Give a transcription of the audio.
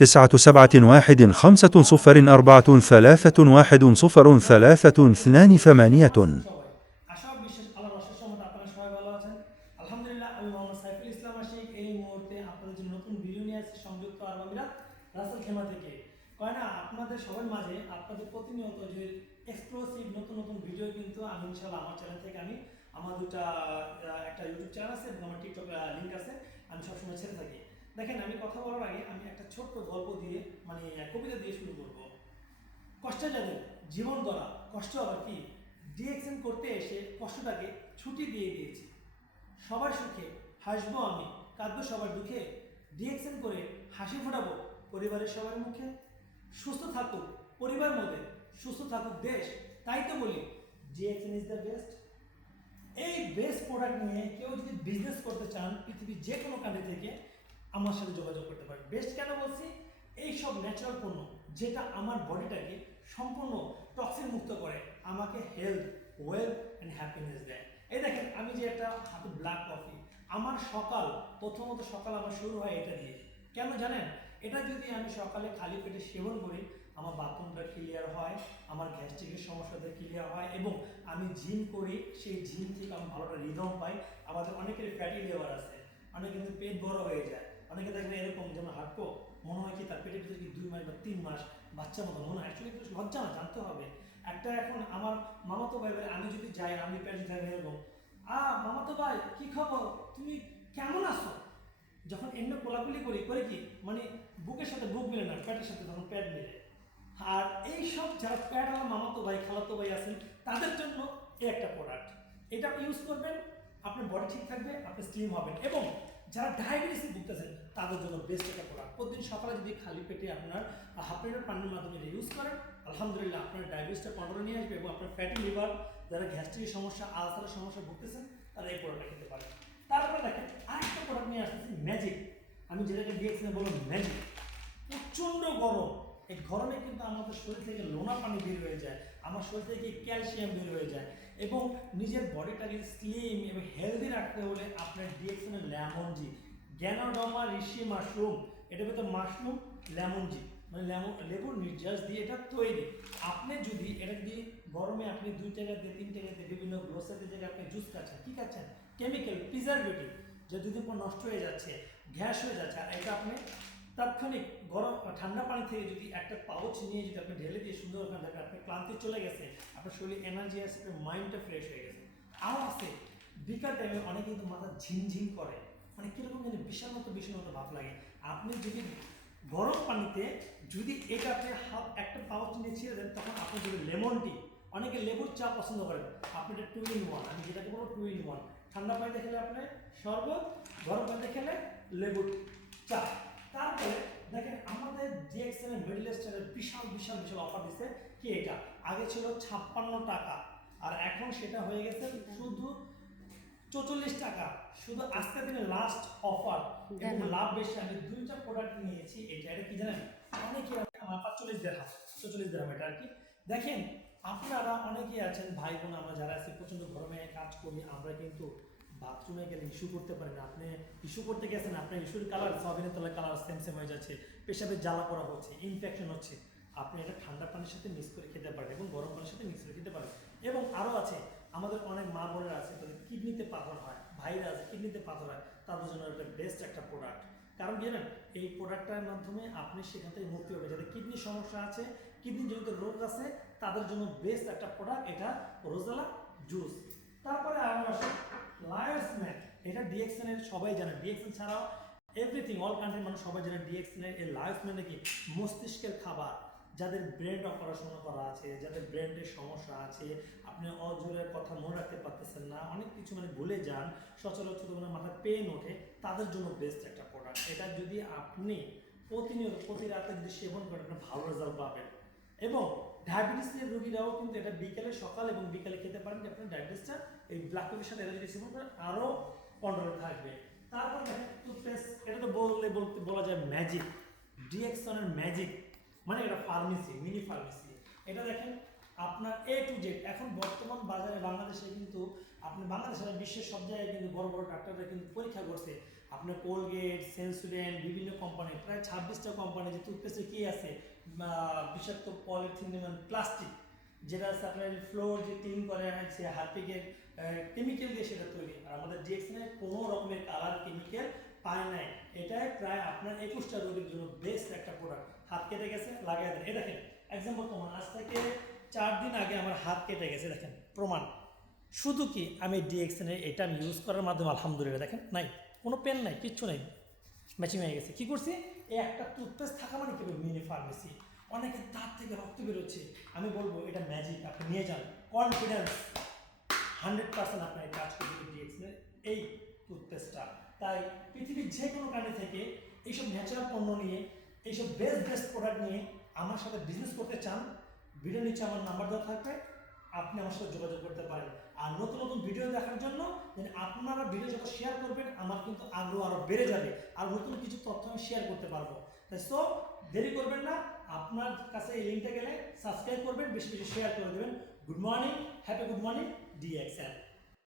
971 503 1 3 8 আশা বিশ্বাস আল্লাহর অশেষ রহমতে আপনারা সবাই ভালো আছেন। আলহামদুলিল্লাহ, আমি মোহাম্মদ সাইফুল ইসলাম আশিক এই মুহূর্তে আপনাদের জন্য নতুন ভিডিও নিয়ে আসছি সংযুক্ত আরব আমিরাত রাসেল খেমা থেকে। কয় না, আপনাদের সবার মাঝে আপনাদের প্রতিনিয়ত যে এক্সক্লুসিভ নতুন নতুন ভিডিও কিন্তু আমি ইনশাআল্লাহ আমার চ্যানেল থেকে আমার দুটা একটা ইউটিউব চ্যানেল আছে এবং আমার টিকটক লিংক আছে, আমি সবসময় ছেড়ে থাকি। দেখেন, আমি কথা বলার আগে আমি একটা ছোট্ট গল্প দিয়ে কবিতা দিয়ে শুরু করব। কষ্টে যাদের জীবন গড়া, কষ্ট আবার কি, ডিএক্সএন করতে এসে কষ্টটাকে ছুটি দিয়ে দিয়েছি। সবার সুখে হাসবো আমি, কাঁদবো সবার দুঃখে, ডিএক্সএন করে হাসি ফোটাবো পরিবারের সবার মুখে। সুস্থ থাকুক পরিবার মধ্যে, সুস্থ থাকুক দেশ, তাই তো বলি ডিএক্সএন ইজ দ্য বেস্ট। এই বেস্ট প্রোডাক্ট নিয়ে কেউ যদি বিজনেস করতে চান পৃথিবীর যে কোনো কান্ট্রি থেকে আমার সাথে যোগাযোগ করতে পারেন। বেস্ট কেন বলছি, এই সব ন্যাচারাল পণ্য যেটা আমার বডিটাকে সম্পূর্ণ টক্সিন মুক্ত করে, আমাকে হেলথ, ওয়েলথ অ্যান্ড হ্যাপিনেস দেয়। এই দেখেন, আমি যে একটা হাতে ব্ল্যাক কফি, আমার সকাল প্রথমত সকাল আমার শুরু হয় এটা দিয়ে। কেন জানেন? এটা যদি আমি সকালে খালি পেটে সেবন করি, আমার বাথরুমটা ক্লিয়ার হয়, আমার গ্যাস্ট্রিকের সমস্যাটা ক্লিয়ার হয় এবং আমি জিম করি, সেই জিম থেকে আমি ভালো একটা রিদম পাই। আমাদের অনেকের ফ্যাটি লিভার আছে, অনেকে কিন্তু পেট বড় হয়ে যায়, অনেকে দেখবেন এরকম যেমন হাঁটবো মনে হয় কি তার পেটের ভিতরে কি 2 মাস বা 3 মাস বাচ্চার মতো মনে হয়। অ্যাকচুয়ালি একটু লজ্জা না, জানতে হবে। একটা এখন আমার মামাতো ভাই আমি যদি যাই, আমি পেটে থাকি এরকম, মামাতো ভাই কি খবর, তুমি কেমন আছো, যখন এমনি কোলাকুলি করি করে কি বুকের সাথে বুক মিলে না, প্যাটের সাথে তখন প্যাট মিলে। আর এই সব যারা প্যাট আমার মামাতো ভাই খালাতো ভাই আছেন তাদের জন্য এই একটা প্রোডাক্ট, এটা আপনি ইউজ করবেন, আপনার বডি ঠিক থাকবে, আপনি স্লিম হবেন। এবং যারা ডায়াবেটিসে ভুগতেছেন তাদের জন্য বেস্ট একটা প্রোডাক্ট। প্রতিদিন সকালে যদি খালি পেটে আপনার হাফ লিটার পানির মাধ্যমে এটা ইউজ করেন, আলহামদুলিল্লাহ আপনার ডায়াবেটিসটা কন্ট্রোলে নিয়ে আসবে এবং আপনার ফ্যাটি লিভার, যারা গ্যাস্ট্রিকের সমস্যা, আলসারের সমস্যা ভুগতেছেন তারা এই প্রোডাক্টটা খেতে পারেন। তারপরে দেখেন আরেকটা প্রোডাক্ট নিয়ে আসতেছি, ম্যাজিক। আমি যেটাকে ডিএক্সএনে বললাম ম্যাজিক। প্রচণ্ড গরম, এই গরমে কিন্তু আমাদের শরীর থেকে লোনা পানি বের হয়ে যায়, আমার শরীর থেকে ক্যালসিয়াম বের হয়ে যায় এবং নিজের বডিটাকে স্লিম এবং হেলদি রাখতে হলে আপনার ডিএক্সএনের লেমন জি, গ্যানোডার্মা ঋষি মাশরুম, এটার ভিতরে মাশরুম লেমন জি লেবুর নির্যাস দিয়ে এটা তৈরি। আপনি যদি এটা দিয়ে গরমে আপনি 2 টাকা দিয়ে 3 টাকা দিয়ে বিভিন্ন গ্রোসারি থেকে আপনি জুস খাচ্ছেন, কি খাচ্ছেন, কেমিক্যাল প্রিজারভেটিভ, যে দুদিন পর নষ্ট হয়ে যাচ্ছে, গ্যাস হয়ে যাচ্ছে। আর এটা আপনি তাৎক্ষণিক গরম ঠান্ডা পানি থেকে যদি একটা পাউচ নিয়ে যদি আপনি ঢেলে দিয়ে সুন্দর ওখানে দেখেন, আপনার ক্লান্তি চলে গেছে, আপনার শরীরে এনার্জি আছে, আপনার মাইন্ডটা ফ্রেশ হয়ে গেছে। আরও আছে, বিকাল টাইমে অনেকে কিন্তু মাথা ঝিমঝিম করে, কীরকম যেন বিশাল মতো ভাব লাগে। আপনি যদি গরম পানিতে যদি এটা আপনি একটা পাউচ নিয়ে ছেড়ে দেন, তখন আপনি যদি লেমন টি, অনেকে লেবুর চা পছন্দ করেন, আপনি এটা 2 in 1, আমি যেটাকে বলবো 2 in 1। ঠান্ডা পানিতে খেলে আপনি শরবত, গরম পানিতে খেলে লেবুর চা। তারপরে দেখেন আমাদের ডিএক্সএন এর মিডল স্টারের বিশাল বিশাল বিশাল অফার দিচ্ছে। কি এটা আগে ছিল 56 টাকা আর এখন সেটা হয়ে গেছে শুধু 44 টাকা। শুধু আজকের দিনে লাস্ট অফার এবং লাভ বেশি। আমি 2টা প্রোডাক্ট নিয়েছি। এটা কি জানেন, অনেকে আমার 45 দিরহাম, 44 দিরহাম এটা আর কি। দেখেন আপনারা অনেকেই আছেন ভাই বোন, আমরা যারা আছি প্রচন্ড গরমে কাজ করি, আমরা কিন্তু বাথরুমে গেলে ইস্যু করতে পারেন। আপনি ইস্যু করতে গেছেন, আপনার ইস্যুর কালার সয়াবিনের তলার কালার সেম সেম হয়ে যাচ্ছে, পেশাবে জ্বালা করা হচ্ছে, ইনফেকশন হচ্ছে, আপনি এটা ঠান্ডা পানির সাথে মিক্স করে খেতে পারেন এবং গরম পানির সাথে মিক্স করে খেতে পারেন। এবং আরও আছে, আমাদের অনেক মা বোনেরা আছে তাদের কিডনিতে পাথর হয়, ভাইরা আছে কিডনিতে পাথর হয়, তাদের জন্য একটা বেস্ট একটা প্রোডাক্ট। কারণ কি জানেন, এই প্রোডাক্টটার মাধ্যমে আপনি সেখান থেকে মুক্তি হবে। যাদের কিডনির সমস্যা আছে, কিডনি জনিত রোগ আছে, তাদের জন্য বেস্ট একটা প্রোডাক্ট এটা রোজালা জুস। তারপরে আমরা আসি লায়ন্স ম্যান, এটা ডিএক্সএন এর সবাই জানে, ডিএক্সএন ছাড়াও এভরিথিং অল কান্ট্রির মানুষ সবাই জানে ডিএক্সএন এর। এই লায়ন্স ম্যান কি মস্তিষ্কের খাবার, যাদের ব্রেন অপারেশন করা আছে, যাদের ব্রেনের সমস্যা আছে, আপনি অজরের কথা মনে রাখতে পারতেছেন না, অনেক কিছু ভুলে যান, সচরাচর মাথায় পেন ওঠে, তাদের জন্য বেস্ট একটা প্রোডাক্ট। এটা যদি আপনি প্রতিনিয়ত প্রতি রাতে যদি সেবন করেন, আপনি ভালো রেজাল্ট পাবেন। এবং ডায়াবেটিসের রোগীরাও কিন্তু এটা বিকেলে, সকাল এবং বিকেলে খেতে পারেন, আপনার ডায়াবেটিসটা এই ব্লাড প্রেশারের সাথে এটা যদি সেবন করেন আরও কন্ট্রোলে থাকবে। তারপর দেখেন টুথপেস্ট, এটা তো বলা যায় ম্যাজিক, ডিএক্সনের ম্যাজিক, এটা ফার্মেসি, মিনি ফার্মেসি। এটা দেখেন আপনার A to Z। এখন বর্তমান বাজারে বাংলাদেশে কিন্তু আপনি বাংলাদেশের বিশ্বের সব জায়গায় কিন্তু বড় বড় ডাক্তাররা কিন্তু পরীক্ষা করছে, আপনার কোলগেট, সেন্সোডেন্ট, বিভিন্ন কোম্পানি, প্রায় 26টা কোম্পানি যে টুথপেস্টে কী আছে, বিষাক্ত পলিথিন মানে প্লাস্টিক, যেটা আছে আপনার ফ্লোর যে ক্লিন করে সে হারপিকের কেমিক্যাল দিয়ে সেটা তৈরি। আর আমাদের ডিএক্সএনে কোনো রকমের কালার কেমিক্যাল পায় নাই। এটাই প্রায় আপনার 21টা রোগের জন্য বেস্ট একটা প্রোডাক্ট। হাত কেটে গেছে, লাগিয়ে দেন। এ দেখেন এক্সাম্পল প্রমাণ, আজ থেকে 4 দিন আগে আমার হাত কেটে গেছে, দেখেন প্রমাণ। শুধু কি আমি ডিএক্সএনের এটা আমি ইউজ করার মাধ্যমে আলহামদুলিল্লাহ দেখেন নাই, কোনো পেন নাই, কিচ্ছু নাই, ম্যাচিং হয়ে গেছে। কী করছি, এই একটা টুথপেস্ট থাকা মানে কি মিনি ফার্মেসি। অনেকে দাঁত থেকে রক্ত বেরোচ্ছে, আমি বলবো এটা ম্যাজিক, আপনি নিয়ে যান, কনফিডেন্স 100% আপনার কাজ করবে ডিএক্সএনের এই টুথপেস্টটা। তাই পৃথিবীর যে কোনো কান্ট্রি থেকে এইসব ন্যাচারাল পণ্য নিয়ে, এইসব বেস্ট প্রোডাক্ট নিয়ে আমার সাথে বিজনেস করতে চান, ভিডিও নিচে আমার নাম্বার দেওয়া থাকবে, আপনি আমার সাথে যোগাযোগ করতে পারেন। আর নতুন নতুন ভিডিও দেখার জন্য আপনারা ভিডিও যত শেয়ার করবেন আমার কিন্তু আগ্রহ আরও বেড়ে যাবে, আর নতুন কিছু তথ্য আমি শেয়ার করতে পারবো। তাই সো দেরি করবেন না, আপনার কাছে এই লিঙ্কটা গেলে সাবস্ক্রাইব করবেন, বেশি বেশি শেয়ার করে দেবেন। Good morning, happy good morning DXL.